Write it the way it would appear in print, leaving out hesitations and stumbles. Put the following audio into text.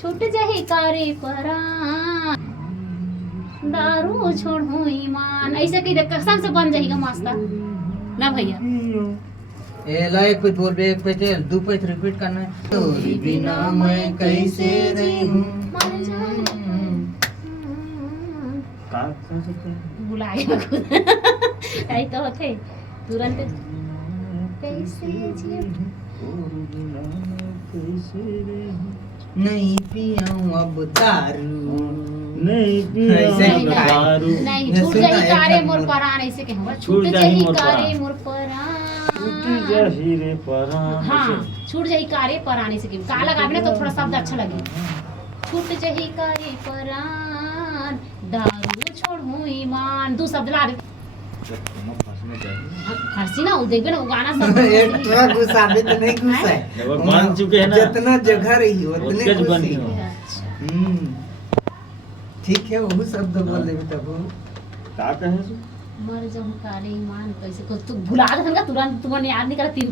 छूट जाही कारे परान, दारू छोड़ू ईमान। ऐसे कही कसम से बन जाएगा मस्ता ना भैया। ए ला एक पे बोल एक पे चल दो पे रिपीट करना है। तेरे बिना मैं कैसे रहूं। बुलाएगा खुद आई तो होते तुरंत कैसे जिए। नहीं पियाऊं अब दारू, नहीं ऐसे ही नहीं, दारू नहीं ये छूट सुनना जाही है कारे क्या मोर बोल- परान ऐसे कहूँगा। छूट छूट जाही जाही मोर कारे परान। मोर छूट परान। जाही रे परान। हाँ छूट जाही कारे परान ऐसे कहूँ। का लगावे ना तो थोड़ा शब्द अच्छा लगे। छूट जाही कारे परान, दारू छोड़ू ईमान। दो शब्द ला दे फारसी ना, वो देखबे ना वो गाना सब एक्स्ट्रा घुसावे तो नहीं घुसाए। जब बन चुके हैं ना, जितना जगह रही उतने उसके जो बन घुसी। गए। अच्छा ठीक है वो शब्द बोल देबे तब। का कहे सो? मर जाऊं कारे ईमान कैसे को तू भुला दे तुरंत तुम्हें याद नहीं करा। तीन